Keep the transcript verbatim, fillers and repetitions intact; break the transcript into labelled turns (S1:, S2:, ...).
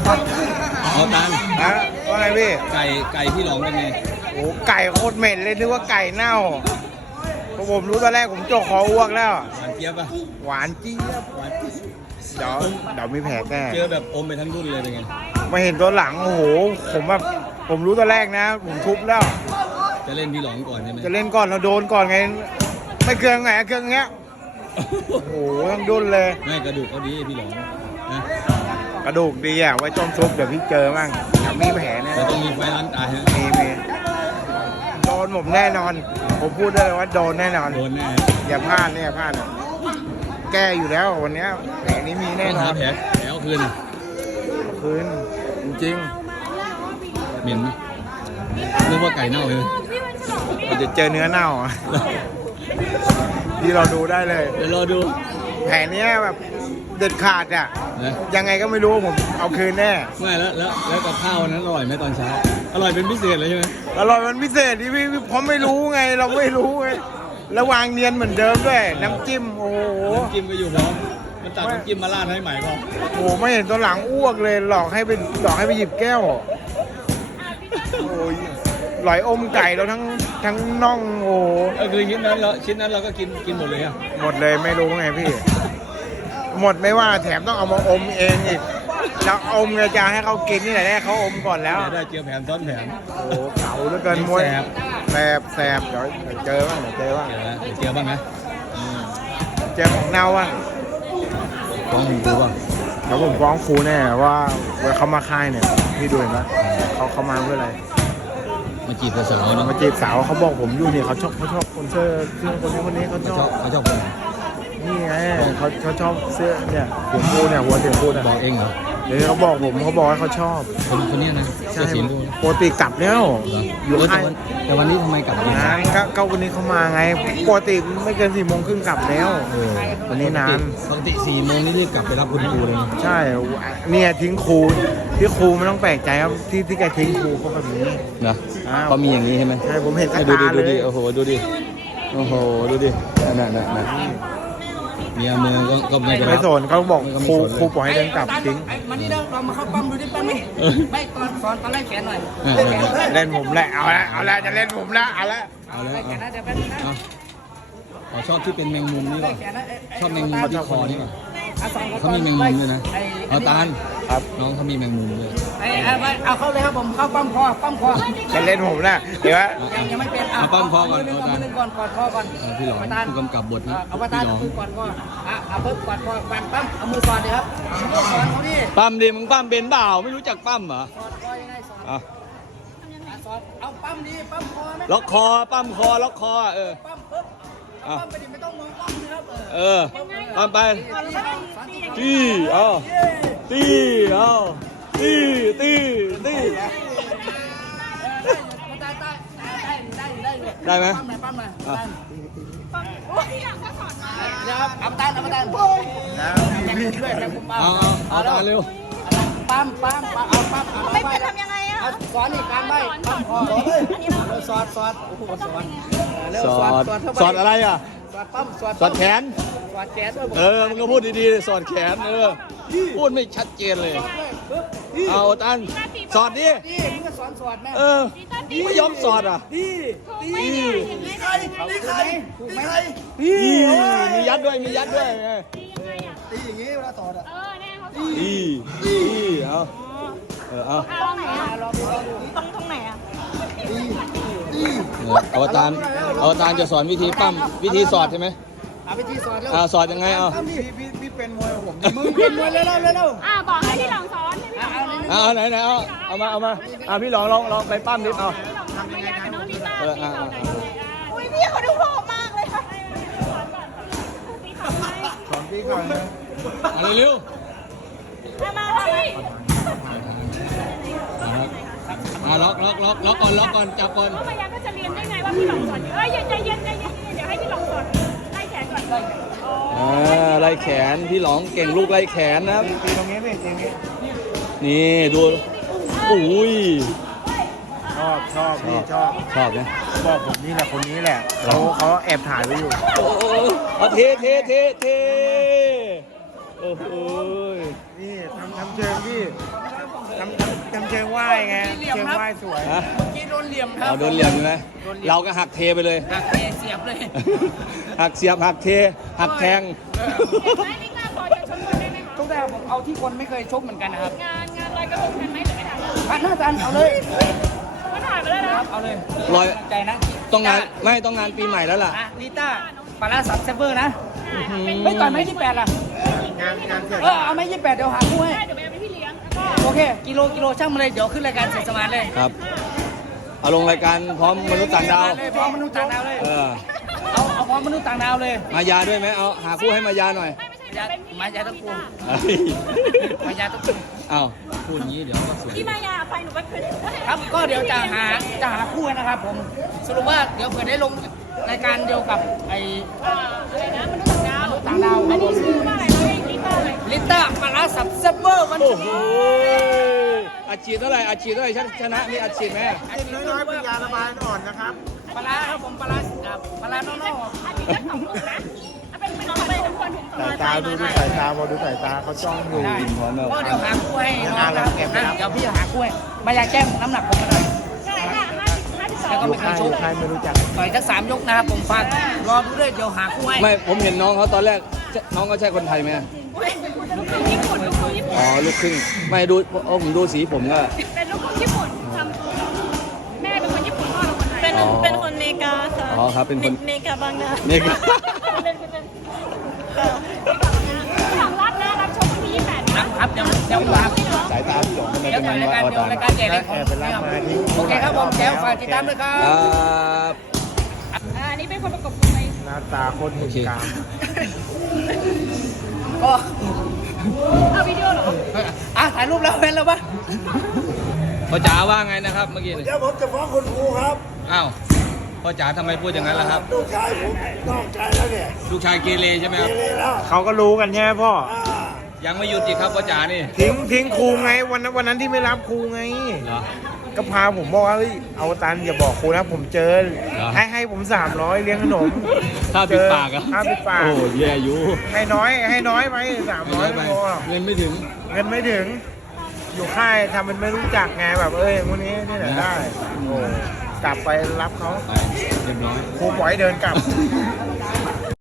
S1: เอาตัน
S2: ฮะว่าไงพี่
S1: ไก่ไก่พี่หลองเป็นไง
S2: โอ้ไก่โคตรเหม็นเลยนึกว่าไก่เน่าพอผมรู้ตอนแรกผมโจกคออ้วกแล้ว
S1: หวานเจี๊ยบป่ะ
S2: หวานเจี๊ยบ
S1: หวานเจี๊ยบ
S2: เดี๋ยวเดี๋ยวมีแผลแก้
S1: เจอแบบอมไปทั้งรุ่นเลยเป็นไง
S2: มาเห็นตัวหลังโอ้โหผมแบบผมรู้ตอนแรกนะผมทุบแล้ว
S1: จะเล่นพี่หลองก่อนใช่ไหม
S2: จะเล่นก่อนเราโดนก่อนไงไม่เครื่องไงเครื่องเงี้ยโอ้โหต้องดุนเลย
S1: ไม่กระดูกเขาดีพี่หลองนะ
S2: กระดูกดีอ่ะไว้ต้มซุปเดี๋ยวพี่เจอมั่งเดี๋ยวมีแผลแน่
S1: แต่ต้องมีไฟล้างตาฮะ
S2: มีมีโดนผมแน่นอน ผมพูดได้เลยว่าโดนแน่นอน
S1: โดนแน่
S2: อย่าพลาดเนี่ยพลาดอ่ะแก้อยู่แล้ววันเนี้ยแผลนี้มีแน่
S1: ต้อง
S2: นอ
S1: หาน แผลแผลเอาคืน
S2: คืนจริง
S1: เหม็นนึกว่าไก่เน่าเลย
S2: ๆเราจะเจอเนื้อเน่าอ่ะที่เราดูได้เลย
S1: เดี๋ยวรอดู
S2: แผลเนี้ยแบบเด็ดขาดอ่ะ
S1: นะ
S2: ยังไงก็ไม่รู้ผมเอาคืนแน่
S1: ไม่แล้วแล้วแล้วกับข้าววันนั้นอร่อยไหมตอนเช้าอร่อยเป็นพิเศษเลยใช่ไหม
S2: อร่อยมันพิเศษที่พี่เพราะไม่รู้ไงเราไม่รู้ไงแล้ววางเนียนเหมือนเดิมด้วยน้ำจิ้มโอ้โห
S1: น้ำจิ้มก็อยู่พร้อมมันตักน้ำจิ้มมาราดให้ใหม่พอ
S2: โอ้โหไม่เห็นตัวหลังอ้วกเลยหลอกให้ไปหลอกให้ไปหยิบแก้วโอ้ยหลอยอมไก่เราทั้งทั้งน่องโอ้โห
S1: เออคือชิ้นนั้นเราชิ้นนั้นเราก็กินกินหมดเลยอ่ะ
S2: หมดเลยไม่รู้ไงพี่ หมดไม่ว่าแถมต้องเอามาอมเองอีกแล้วอมเลยจะให้เขากินนี่แหละแน่เขาอมก่อนแล้ว
S1: เดี๋ยวได้เจียวแผนซ้อนแผน
S2: โอ้โหเก่าเหลือเกินมวย
S1: แสบ
S2: แสบแสบเดี๋ยวเดี๋ยวเจอบ้างเดี๋ยวเจอบ้าง
S1: เดี๋ยวนะเดี๋ยวเจียวบ้างนะ
S2: เจอของเน่าบ้าง
S1: ฟ้องมึงดูบ้าง
S2: เดี๋ยวผมฟ้องครูแน่ว่าเวลาเขามาค่ายเนี่ยพี่ดูเห็นไหมเขาเขามาเพื่ออะไร
S1: มาจีบสาวๆเนาะ
S2: มาจีบสาวเขาบอกผมอยู่นี่เขาชอบเขาชอบคนเสื้อเสื้อคนนี้คนนี้เขา
S1: เขา
S2: ช
S1: ช
S2: อ
S1: อ
S2: บบ
S1: เขาชอบคนไหน
S2: นี่ไงเขาเขาชอบเสื้อเนี่ยหัวฟูเนี่ยหัวเสียงฟูเนี่ย
S1: บอกเองเหรอ
S2: เดี๋ยวเขาบอกผมเขาบอกว่าเขาชอบ
S1: คนคนเนี้ยนะเสื้อสีชมพูนะ
S2: ปกติกลับแล้วอยู่
S1: เออแต่
S2: ค่าย
S1: วันแต่วันนี้ทำไมกลับมา
S2: นานก็ก็วันนี้เขามาไงปกติไม่เกินสี่โมงครึ่งกลับแล้ว
S1: เออ
S2: วันนี้นาน
S1: ปกติสี่โมงนี่รีบกลับไปรับคุณครูเลยนะ
S2: ใช่เนี่ยทิ้งครูที่ครูไม่ต้องแปลกใจครับที่ที่แกทิ้งครูเขาแบบนี้
S1: นะ
S2: อ้าว
S1: เขามีอย่างนี้ใช่ไหม
S2: ใช่ผมเห็นกับ
S1: ดูดิ
S2: ตา
S1: ดู
S2: เล
S1: ดิ
S2: ย
S1: โอ้โหดูดิโอ้โหดูดินั่นนั่นนั่นเมียเมืองก็ก็ไม่ไป
S2: ไม่
S1: รับ
S2: สนเขาบอก
S1: ไม่ก็ไม่
S2: ครู
S1: สนเลย
S2: ครูปล่อยให้เดินกลับทิ้ง
S3: ไอ้มันนี่เราเรามาเข้าปั๊มดูดิปั๊มนี่ไม่ตอนสอนตอนไล่แขนหน่อย
S1: เออ
S3: ไล่แขน
S1: เออ
S2: เล่นผมแหละเอาละเอาละจะเล่นผมละเอาละ
S1: เอาแล้ว
S3: ไล่แข
S1: เอา
S3: นนะเดี๋ยวแป๊บนึงนะ
S1: เอาเอาชอบที่เป็นแมงมุมนี่
S3: ไล่
S1: ป่ะ
S3: แขนนะเย
S1: ชอบแมงมุมที่คอนี่ป่ะ
S3: อ่ะสอน
S1: เขามีแมงมุมด้วยนะ
S3: ไอ้
S1: เอาตาล
S2: ครับ
S1: น้องเขามีแมงมุมด้วย
S3: ไอ้เอาไว้เอาเข้าเลยครับผมเข้าปั๊มคอปั๊มคอ
S2: จะเล่นผมละเดี๋ยว
S3: ยังยังไม่เป็น
S1: เอาปั๊มคอก่อน
S3: เอา
S1: เอาตาล
S3: มือก่อนกอดคอก่อน
S1: เอาพี่หลอง
S3: เาตาล
S1: ผู้กำกับบทนะ
S3: เอาว่าตาล
S1: พี่หลอง
S3: มือก่อนก็อ่ะเอาเพิ่มกอดคอแปนปั๊มเอามือกอดเดี๋ยวครับเอามือสอนเขาดิ
S1: ปั้มดิมึงปั้มเป็นเปล่าไม่รู้จักปั้มเหรอก
S3: อดคอยังไงสอน
S1: เอา
S3: อ่ะสอนเอาปั๊มดิปั๊มคอไหม
S1: ล็อกคอปั้มคอล็อกคอเออ
S3: ปั๊มปึ๊บเอาปั๊มไปดิไม่ต้องมือปั๊มนะครับเออ
S1: เออปั้มไป
S3: ตีเอาสอน
S1: ตีเอาตีเอาตีตีตี ได้ไหม
S3: ปั๊มหน่อยปั๊มหน่อย
S1: อ่ะ
S3: เดี๋ยวครับเอาตาลเอาตาล
S2: พี่
S3: ด้วยแบบผม
S1: เอา
S3: เอา
S1: เอาเอาตาเร็ว
S3: ปั๊มปั๊มปั๊มเอาปั๊มเอา
S4: ไม่เป็นทำยังไงอ่ะ
S3: เอาสอนอีกปั๊มไปปั๊มพอเร็วสอดสอดโอ้โหสอดเร็ว
S1: ส
S3: ส
S1: อ
S3: อ
S1: ด
S3: ดสอดเข้าไป
S1: สอดอะไรอ่ะ
S3: สอดปั๊มสอด
S1: สอดแขน
S3: สอดแขนด้วย
S1: เออมึงก็พูดดีๆเลยสอดแขนเออพูดไม่ชัดเจนเลย
S3: ปึ๊บ
S1: เอาตันสอดดิ
S3: ดีนี่ก็สอนสอดแม่
S1: เออไม่ยอมสอดอ่ะ
S3: ดีดี
S4: นี่ใคร
S3: นี่ใครถูกไหม
S1: อีมียัดด้วยมียัดด้วยไง
S3: ตีอย่างนี้เวลาสอดอ่ะ
S4: เออแน่เขาสอน
S1: อีอีเอาเออเอา
S4: ตรงไหนอ่ะตรงตรงไหนอ่ะ
S1: เอออวตารอวตารจะสอนวิธีปั้มวิธีสอดใช่ไหม
S3: เอาไปที่สอดแล้ว
S1: อ่าสอดยังไงเอา
S3: พี่พี่พี่เป็นมวยผมมึงเป็นมวยเร็วๆเร็ว
S4: อ่าบอกให้พี่หลองสอนให้พี่หลองสอน
S1: เอาเอาไหนไหนเอาเอามาเอามาอ่าพี่ลองลองลองไปปั้มดิเอา
S4: พี่หลองสอนไม่ยากกับน้องลิต้า
S1: เออ
S4: พี่
S1: อ่า
S4: สอนไหนอุ้ยพี่เขาดูโหดมากเลยค่ะ
S2: สอนพี่ก่อนเลย
S1: เอาเร็ว
S4: มามาเลย
S1: ๆอ่าล็อกล็อกล็อกล็อกก่อนล็อกก่อนจับก่อน
S4: เขาพยายามก็จะเรียนได้ไงว่าพี่หลองสอนเอ้ยใจเย็นใจเย็นเดี๋ยวให้พี่หลองสอนไล่แขนก่อน
S1: อ่าไล่แขนพี่หลองเก่งลูกไล่แขนนะครับ
S2: ตีตรงนี้พี่ตีตรงนี้
S1: นี่ดูอุ้ย
S2: ชอบชอบพี่ชอบ
S1: ชอบนะ
S2: บอกผมนี่แหละคนนี้แหละเขาเขาแอบถ่ายไว้อยู่
S1: โอ้โหเอาเทเทเทเทโอ้โห
S2: นี่ทำทำเชิงพี่เชิงไหว้ไงเชิงไหว้สวย
S1: ฮะ
S3: เมื่อกี้โดนเหลี่ยมครั
S1: เอา
S3: บ
S1: โดนเหลี่ยมใช่ไหมเราก็หักเทไปเลย
S3: หักเทเสียบเลย
S1: หักเสียบหักเท หักแทง
S4: ไม่ลิซ่าพอจะชมกันได้ไหมคะ
S3: ทุกแต่ผมเอาที่คนไม่เคยชกเหมือนกันนะครับ
S4: งานงานลอยกระทงกันไหมหรือไม่ทัน
S3: พัดหน้าจันเอาเลย
S4: ก็ถ่ายไปแล้วนะครับ
S3: เอาเลย
S1: ลอย
S3: กำลังใจนะ
S1: ต้องงานไม่ต้องงานปีใหม่แล้วล่ะ
S3: อ่ะลิต้าปลาร้าสับเซเบอร์นะ
S4: เป็น
S3: ไม่ต่อยไหมยี่แปดล่ะ
S2: งานงานเสร็จ
S3: เออเอาไหมยี่แปดเดี๋ยวหาคู่ให้
S4: ได้เดี๋ยวไปเอาไปพี่เลี้ยงแล้วก็
S3: โอเคกิโลกิโลช่างมาเลยเดี๋ยวขึ้นรายการเสร็จสมานเลย
S1: ครับ เอาลงรายการพร้อมมนุษย์ต่างดาว
S3: เลยพร้อมมนุษย์ต่างดาวเลย
S1: เออ
S3: เอาเอาพร้อมมนุษย์ต่างดาวเลย
S1: มายาด้วยไหมเอาหาคู่ให้มายาหน่อย
S4: ไม่ไม่ใช่เดี๋ยวเป็นพี่
S3: มายาตะกู
S1: เอ้ย
S3: มายาตะกู
S1: เอาพูดอย่างนี้เดี๋ยวก็สวย
S4: พี่มายาไปหนูไปคืน
S3: ครับก็เดี๋ยวจะหาจะหาคู่ให้นะครับผมสรุปว่าเดี๋ยวเผื่อได้ลงรายการเดียวกับไอ้
S4: อะไรนะมนุษย์ต่างดาว
S3: มนุษย์ต่างดาว
S4: อันนี้ชื่อว่าอะไรเราเรียกลิซ่าอะไร
S3: ลิต้าปลาร้าสับเซเบอร์มัน
S1: โอ้โหอาชีพเท่าไหร่อาชีพเท่าไหร่ชนะมีอาชีพไหม
S2: กินน้อยๆเป็นยาระบายอ่อนนะครับ
S3: ปลาร้าครับผมปลาร้าอ่าปลาร้าน้อง
S4: อันนี้ก็สองลูกนะเอาเป็นเป็นของไปทุกคนถุงสอง
S2: สายตาดูดูสายตาพอดูสายตาเขาจ้องอยู่
S3: ๆได้
S1: กินพร้อมแล้ว
S3: ก็เดี๋ยวหาคู่ให้น้องนะครับนะเดี๋ยวพี่หาคู่ให้มาอยากแจ้งน้ำหนักผมมาหน่อย
S4: ใช่ค่ะห้าสิบห้าสิบสอง
S3: แล้วก็
S2: ลู
S3: ไม่
S2: ก
S3: เค
S2: ใคร
S3: ยช
S2: ลู
S3: ก
S2: กใครไม่รู้จัก
S3: ต่อยทั้งสามยกนะครับผมฟังรอดูด้วยเดี๋ยวหาคู่ให้
S1: ไม่ผมเห็นน้องเขาตอนแรกจะน้องเขาใช่คนไทยไหม
S4: ลูกครึ่งญี่ปุ่นลูกครึ่งญี่ปุ่น
S1: อ๋อลูกครึ่งไม่ดูโอ้ผมดูสีผมก็
S4: เป็นลูกครึ่งญี่ปุ่นทำแม่เป็นคนญี่ปุ่นพ่อเป็นคนไทย
S1: อ๋อ
S5: เป็นคนเมกาค่ะ
S1: อ๋อครับเป็นคน
S5: เมกาบางนา
S1: นี่ก็
S4: เป็นเป็นเป็นหลังรับนะรับชมวันที่ยี่สิบแปด
S3: นะ
S4: นะครับ
S3: เดี๋ยวเดี๋ยวครับ
S1: สายตาพี่หยองทำไม
S3: เดี๋ยว
S1: เป็นอ
S3: ต่อย่าง ย
S1: นี้
S3: ราย
S1: ะอวตาร
S3: วการเดี๋ยวรายการใหญ่เลยของ
S2: แอบไปรับมาที่
S3: โอเคครับผมแก้วฝากติดตามด้วยครั
S1: ครับ บ
S4: อันนี้เป็นคนประกบคุณเลย
S2: หน้าตาโคตรเห็นกลาง
S3: ก็
S4: เอาวิดีโอเหรอ
S3: อ่ะถ่ายรูปแล้วเป็นแล้วปะ
S1: พ่อจ๋าว่าไงนะครับเมื่อกี้นี่
S6: เดี๋ยวผมจะฟ้องคุณครูครับ
S1: อ้าวพ่อจ๋าทำไมพูดอย่างนั้นล่ะครับ
S6: ลูกชายผมนอกใจแล้วเนี่ย
S1: ลูกชายเกเรใช่ไหมครับ
S6: เกเรแล้ว
S2: เขาก็รู้กันใช่ไหมพ่อ
S6: อ่า
S1: ยังไม่หยุดอีกครับพ่อจ๋านี่
S2: ทิ้งทิ้งครูไงวันนั้นวันนั้นที่ไม่รับครูไง
S1: เหรอ
S2: ก็พาผมบอกว่าเฮ้ยเอาตันอย่าบอกครูนะผมเจอ
S1: อ
S2: ให้ให้ผมสามร้อยเลี้ยงขนม
S1: ถ้าปิดปากอะ
S2: ค่าปิดปาก
S1: โอ้แย่อยู่
S2: ให้น้อยให้น้อยไปสามร้อย
S1: ไป
S2: ไม่พอหรอก
S1: เงินไม่ถึง
S2: เงินไม่ถึง อยู่ค่ายทำเป็นไม่รู้จักไงแบบเอ้ยพวกนี้นี่แหละได้โอ้กลับไปรับเขา
S1: ไปเรียบร้อย
S2: ครูปล่อยให้เดินกลับ